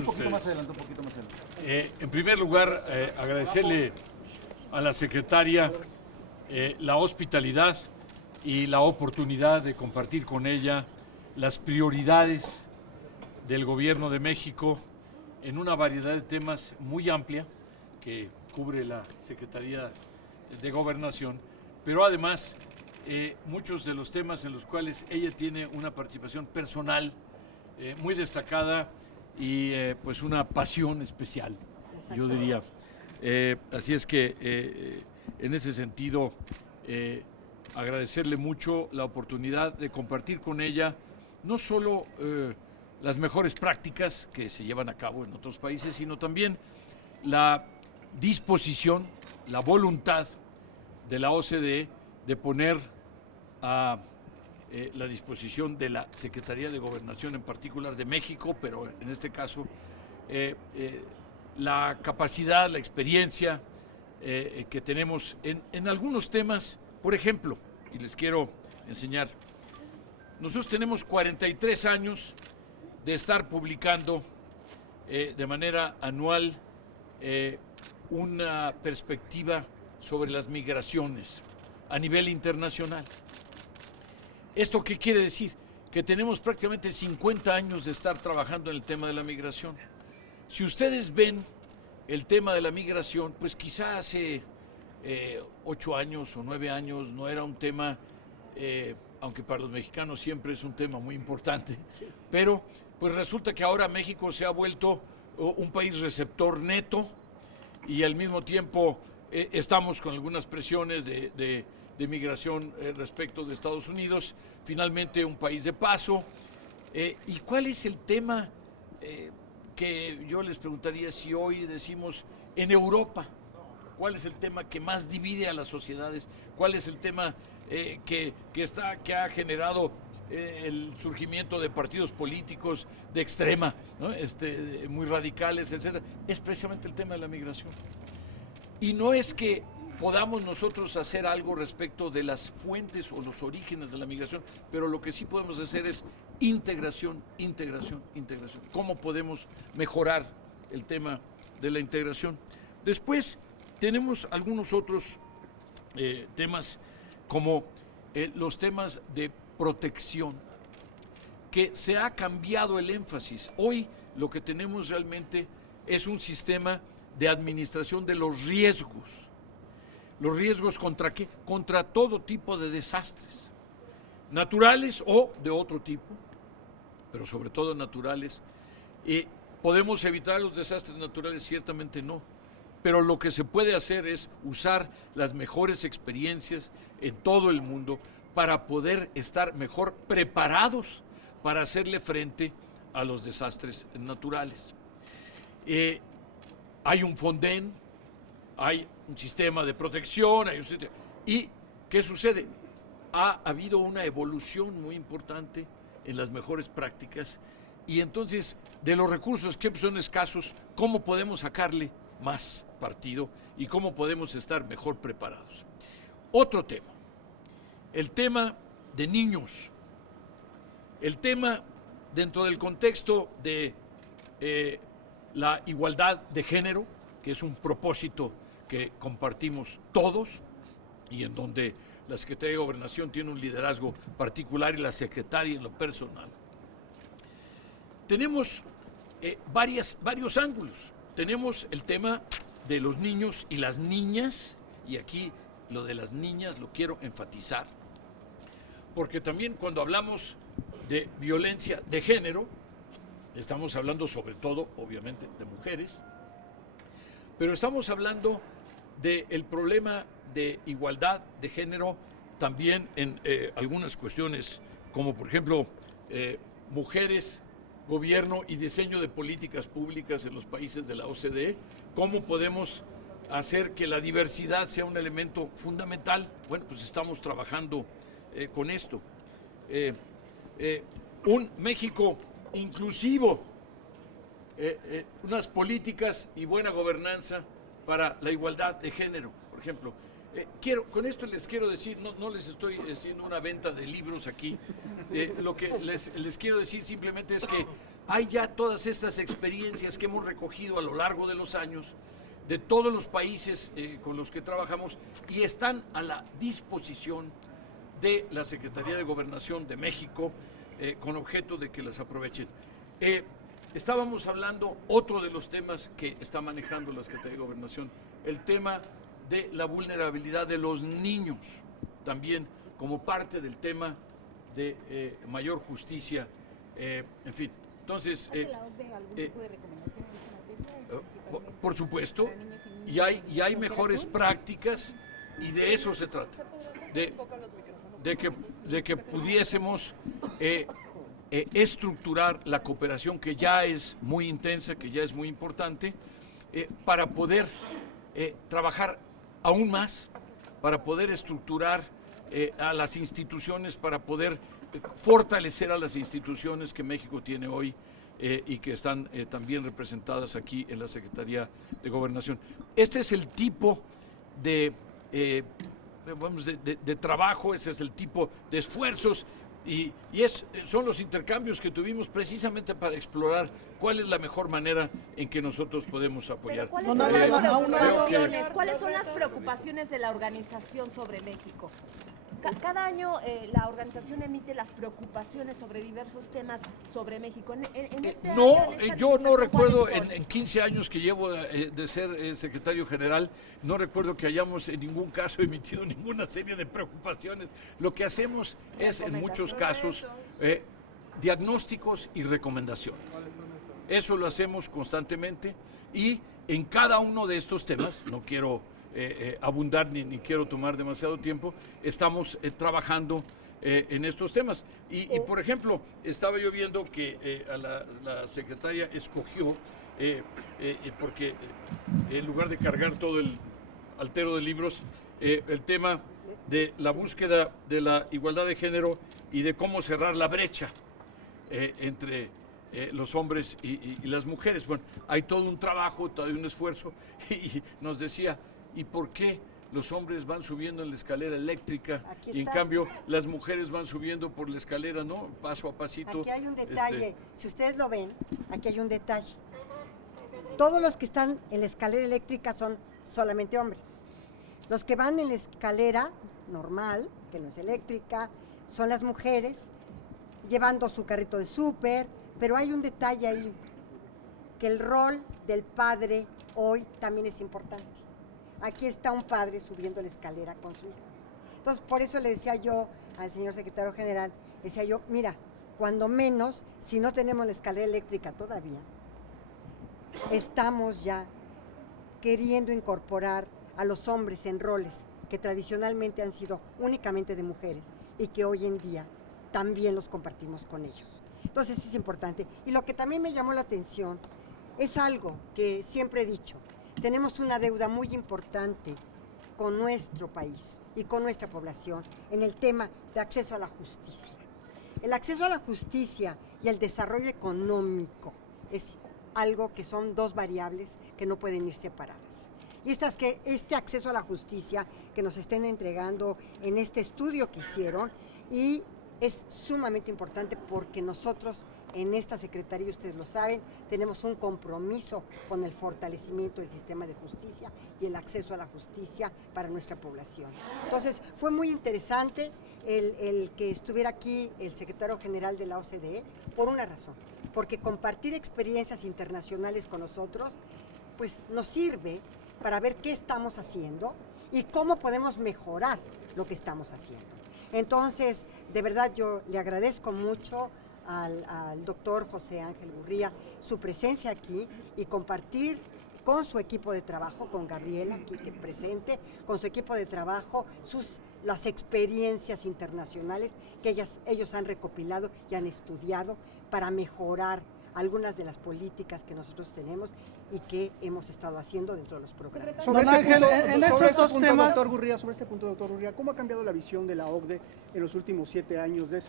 Un poquito ustedes. más adelante, un poquito más adelante. En primer lugar, agradecerle a la secretaria la hospitalidad y la oportunidad de compartir con ella las prioridades del Gobierno de México en una variedad de temas muy amplia que cubre la Secretaría de Gobernación, pero además muchos de los temas en los cuales ella tiene una participación personal muy destacada y pues una pasión especial, yo diría. Así es que en ese sentido agradecerle mucho la oportunidad de compartir con ella no solo las mejores prácticas que se llevan a cabo en otros países, sino también la disposición, la voluntad de la OCDE de poner a la disposición de la Secretaría de Gobernación, en particular de México, pero en este caso la capacidad, la experiencia que tenemos en algunos temas. Por ejemplo, y les quiero enseñar, nosotros tenemos 43 años de estar publicando de manera anual una perspectiva sobre las migraciones a nivel internacional. ¿Esto qué quiere decir? Que tenemos prácticamente 50 años de estar trabajando en el tema de la migración. Si ustedes ven el tema de la migración, pues quizá hace 8 años o 9 años no era un tema, aunque para los mexicanos siempre es un tema muy importante, pero pues resulta que ahora México se ha vuelto un país receptor neto y al mismo tiempo estamos con algunas presiones de migración respecto de Estados Unidos, finalmente un país de paso. ¿Y cuál es el tema que yo les preguntaría si hoy decimos en Europa? ¿Cuál es el tema que más divide a las sociedades? ¿Cuál es el tema que ha generado el surgimiento de partidos políticos de extrema, ¿no? Muy radicales, etcétera? Es precisamente el tema de la migración. Y no es que podamos nosotros hacer algo respecto de las fuentes o los orígenes de la migración, pero lo que sí podemos hacer es integración, integración, integración. ¿Cómo podemos mejorar el tema de la integración? Después tenemos algunos otros temas como los temas de protección, que se ha cambiado el énfasis. Hoy lo que tenemos realmente es un sistema de administración de los riesgos. ¿Los riesgos contra qué? Contra todo tipo de desastres, naturales o de otro tipo, pero sobre todo naturales. ¿Podemos evitar los desastres naturales? Ciertamente no. Pero lo que se puede hacer es usar las mejores experiencias en todo el mundo para poder estar mejor preparados para hacerle frente a los desastres naturales. Hay un Fonden, hay un sistema de protección, ¿y qué sucede? Ha habido una evolución muy importante en las mejores prácticas y entonces de los recursos que son escasos, ¿cómo podemos sacarle más partido y cómo podemos estar mejor preparados? Otro tema, el tema de niños, el tema dentro del contexto de la igualdad de género, que es un propósito que compartimos todos y en donde la Secretaría de Gobernación tiene un liderazgo particular y la secretaria en lo personal. Tenemos varios ángulos. Tenemos el tema de los niños y las niñas, y aquí lo de las niñas lo quiero enfatizar, porque también cuando hablamos de violencia de género, estamos hablando sobre todo, obviamente, de mujeres, pero estamos hablando del problema de igualdad de género también en algunas cuestiones, como por ejemplo, mujeres, gobierno y diseño de políticas públicas en los países de la OCDE. ¿Cómo podemos hacer que la diversidad sea un elemento fundamental? Bueno, pues estamos trabajando con esto. Un México inclusivo, unas políticas y buena gobernanza para la igualdad de género, por ejemplo. Con esto les quiero decir, no les estoy haciendo una venta de libros aquí, lo que les quiero decir simplemente es que hay ya todas estas experiencias que hemos recogido a lo largo de los años de todos los países con los que trabajamos y están a la disposición de la Secretaría de Gobernación de México con objeto de que las aprovechen. Estábamos hablando, otro de los temas que está manejando la Secretaría de Gobernación, el tema de la vulnerabilidad de los niños, también como parte del tema de mayor justicia, en fin. Entonces, ¿Hace la OCDE algún tipo de recomendación en esta materia, principalmente por supuesto, para niños y niñas y hay con mejores operación? prácticas y de eso se trata, de que pudiésemos estructurar la cooperación que ya es muy intensa, que ya es muy importante, para poder trabajar aún más, para poder estructurar a las instituciones, para poder fortalecer a las instituciones que México tiene hoy y que están también representadas aquí en la Secretaría de Gobernación. Este es el tipo de, de trabajo, ese es el tipo de esfuerzos y son los intercambios que tuvimos precisamente para explorar cuál es la mejor manera en que nosotros podemos apoyar. ¿Cuáles son las preocupaciones de la organización sobre México? Cada año la organización emite las preocupaciones sobre diversos temas sobre México. Yo no recuerdo, en 15 años que llevo de ser secretario general, no recuerdo que hayamos en ningún caso emitido ninguna serie de preocupaciones. Lo que hacemos es, en muchos casos, diagnósticos y recomendaciones. Eso lo hacemos constantemente y en cada uno de estos temas, no quiero abundar ni quiero tomar demasiado tiempo, estamos trabajando en estos temas. Y por ejemplo, estaba yo viendo que a la secretaria escogió, porque en lugar de cargar todo el altero de libros, el tema de la búsqueda de la igualdad de género y de cómo cerrar la brecha entre los hombres y las mujeres. Bueno, hay todo un trabajo, todo un esfuerzo, y nos decía, ¿y por qué los hombres van subiendo en la escalera eléctrica y en cambio las mujeres van subiendo por la escalera, ¿no? Paso a pasito. Aquí hay un detalle, si ustedes lo ven, aquí hay un detalle. Todos los que están en la escalera eléctrica son solamente hombres. Los que van en la escalera normal, que no es eléctrica, son las mujeres, llevando su carrito de súper, pero hay un detalle ahí, que el rol del padre hoy también es importante. Aquí está un padre subiendo la escalera con su hijo. Entonces, por eso le decía yo al señor secretario general, decía yo, mira, cuando menos, si no tenemos la escalera eléctrica todavía, estamos ya queriendo incorporar a los hombres en roles que tradicionalmente han sido únicamente de mujeres y que hoy en día también los compartimos con ellos. Entonces, es importante. Y lo que también me llamó la atención es algo que siempre he dicho. Tenemos una deuda muy importante con nuestro país y con nuestra población en el tema de acceso a la justicia. El acceso a la justicia y el desarrollo económico es algo que son dos variables que no pueden ir separadas. Y este acceso a la justicia que nos estén entregando en este estudio que hicieron y es sumamente importante porque nosotros en esta Secretaría, ustedes lo saben, tenemos un compromiso con el fortalecimiento del sistema de justicia y el acceso a la justicia para nuestra población. Entonces, fue muy interesante el que estuviera aquí el secretario general de la OCDE por una razón, porque compartir experiencias internacionales con nosotros, pues nos sirve para ver qué estamos haciendo y cómo podemos mejorar lo que estamos haciendo. Entonces, de verdad yo le agradezco mucho al doctor José Ángel Gurría su presencia aquí y compartir con su equipo de trabajo, con Gabriela aquí que presente, con su equipo de trabajo, las experiencias internacionales que ellos han recopilado y han estudiado para mejorar algunas de las políticas que nosotros tenemos y que hemos estado haciendo dentro de los programas. Sobre este punto, doctor Gurría, ¿cómo ha cambiado la visión de la OCDE en los últimos 7 años de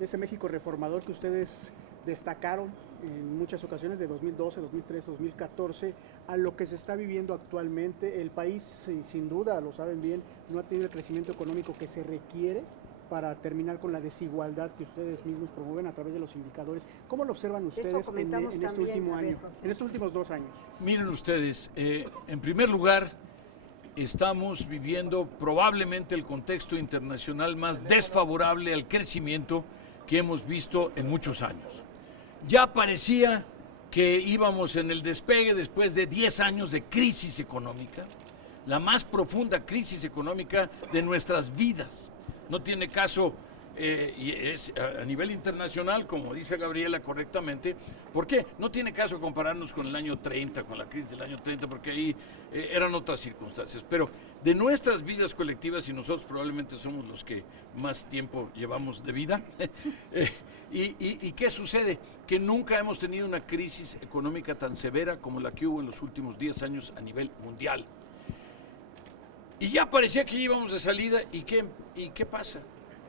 ese México reformador que ustedes destacaron en muchas ocasiones, de 2012, 2013, 2014, a lo que se está viviendo actualmente? El país, sin duda, lo saben bien, no ha tenido el crecimiento económico que se requiere para terminar con la desigualdad que ustedes mismos promueven a través de los indicadores. ¿Cómo lo observan ustedes comentamos en este también, último a ver, año, José. en estos últimos 2 años? Miren ustedes, en primer lugar, estamos viviendo probablemente el contexto internacional más desfavorable al crecimiento que hemos visto en muchos años. Ya parecía que íbamos en el despegue después de 10 años de crisis económica, la más profunda crisis económica de nuestras vidas. No tiene caso, y es a nivel internacional, como dice Gabriela correctamente. ¿Por qué? No tiene caso compararnos con el año 30, con la crisis del año 30, porque ahí eran otras circunstancias. Pero de nuestras vidas colectivas, y nosotros probablemente somos los que más tiempo llevamos de vida, ¿y qué sucede? Que nunca hemos tenido una crisis económica tan severa como la que hubo en los últimos 10 años a nivel mundial. Y ya parecía que íbamos de salida, ¿y qué pasa?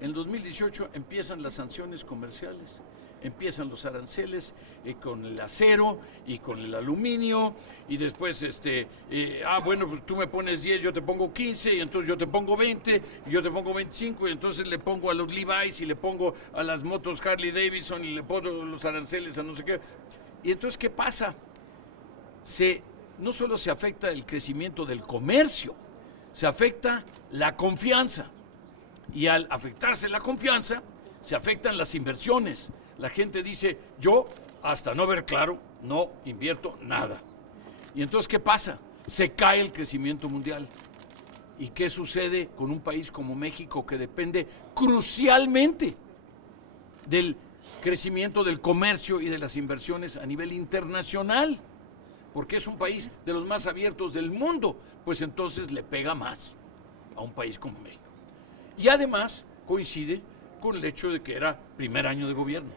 En 2018 empiezan las sanciones comerciales, empiezan los aranceles con el acero y con el aluminio, y después, bueno, pues tú me pones 10, yo te pongo 15, y entonces yo te pongo 20, y yo te pongo 25, y entonces le pongo a los Levi's, y le pongo a las motos Harley Davidson, y le pongo los aranceles a no sé qué. Y entonces, ¿qué pasa? No solo se afecta el crecimiento del comercio, se afecta la confianza. Y al afectarse la confianza, se afectan las inversiones. La gente dice, yo, hasta no ver claro, no invierto nada. Y entonces, ¿qué pasa? Se cae el crecimiento mundial. ¿Y qué sucede con un país como México, que depende crucialmente del crecimiento del comercio y de las inversiones a nivel internacional? Porque es un país de los más abiertos del mundo, pues entonces le pega más a un país como México. Y además coincide con el hecho de que era primer año de gobierno.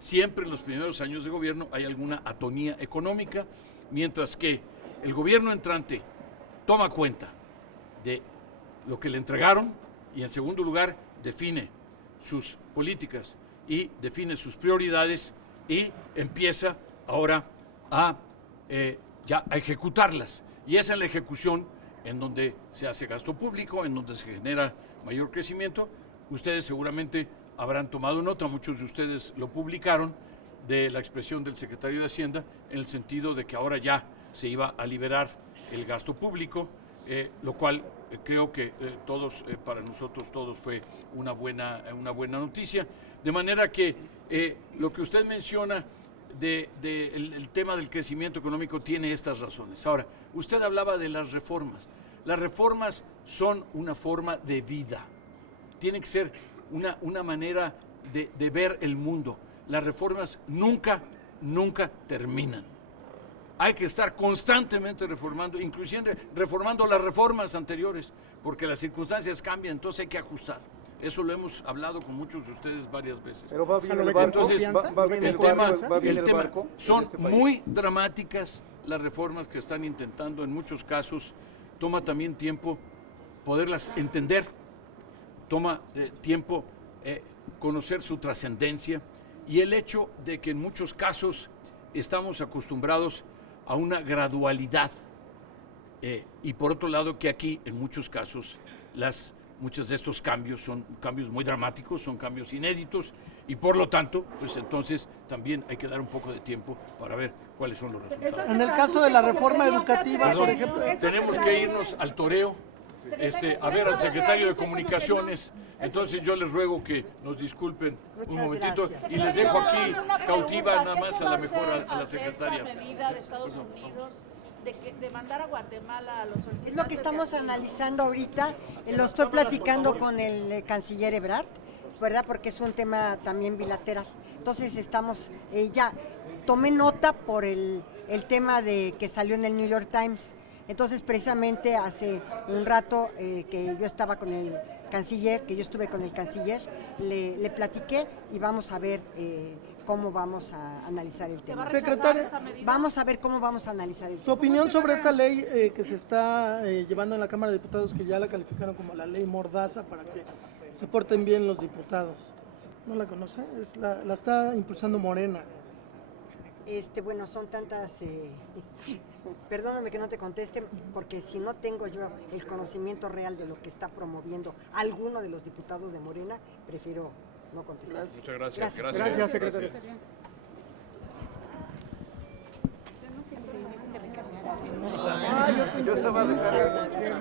Siempre en los primeros años de gobierno hay alguna atonía económica, mientras que el gobierno entrante toma cuenta de lo que le entregaron y, en segundo lugar, define sus políticas y define sus prioridades y empieza ahora a ejecutarlas. Y es en la ejecución en donde se hace gasto público, en donde se genera mayor crecimiento. Ustedes seguramente habrán tomado nota, muchos de ustedes lo publicaron, de la expresión del secretario de Hacienda, en el sentido de que ahora ya se iba a liberar el gasto público, lo cual creo que para nosotros todos fue una buena noticia. De manera que lo que usted menciona el tema del crecimiento económico tiene estas razones. Ahora, usted hablaba de las reformas. Las reformas son una forma de vida. Tiene que ser una manera de ver el mundo. Las reformas nunca terminan. Hay que estar constantemente reformando, inclusive reformando las reformas anteriores, porque las circunstancias cambian, entonces hay que ajustar. Eso lo hemos hablado con muchos de ustedes varias veces. Pero va bien el barco. Entonces, va bien el tema barco son en este país. muy dramáticas las reformas que están intentando. En muchos casos toma también tiempo poderlas entender, toma tiempo conocer su trascendencia, y el hecho de que en muchos casos estamos acostumbrados a una gradualidad, y por otro lado que aquí en muchos casos muchos de estos cambios son cambios muy dramáticos, son cambios inéditos, y por lo tanto, pues entonces también hay que dar un poco de tiempo para ver cuáles son los resultados. En el caso de la reforma educativa, Perdón, por ejemplo, tenemos que irnos al toreo, a ver al secretario de Comunicaciones. Entonces yo les ruego que nos disculpen un momentito gracias. y les dejo aquí cautiva nada más a la mejor a la secretaria. Esta medida de Estados Unidos de mandar a Guatemala a los solicitantes Es lo que estamos de asilo. analizando ahorita, lo estoy platicando con el canciller Ebrard, ¿verdad? Porque es un tema también bilateral. Entonces estamos, ya tomé nota por el tema de que salió en el New York Times. Entonces precisamente hace un rato que yo estaba con el canciller, que yo estuve con el canciller, le platiqué y vamos a ver cómo vamos a analizar el ¿Se va a tema. rechazar Secretaria, esta medida? Vamos a ver cómo vamos a analizar el su tema. opinión sobre esta ley que se está llevando en la Cámara de Diputados, que ya la calificaron como la ley Mordaza para que se porten bien los diputados. ¿No la conoce? La está impulsando Morena. Bueno, son tantas, perdóname que no te conteste, porque si no tengo yo el conocimiento real de lo que está promoviendo alguno de los diputados de Morena, prefiero no contestar. Muchas gracias. Gracias, secretario. Yo estaba de carga.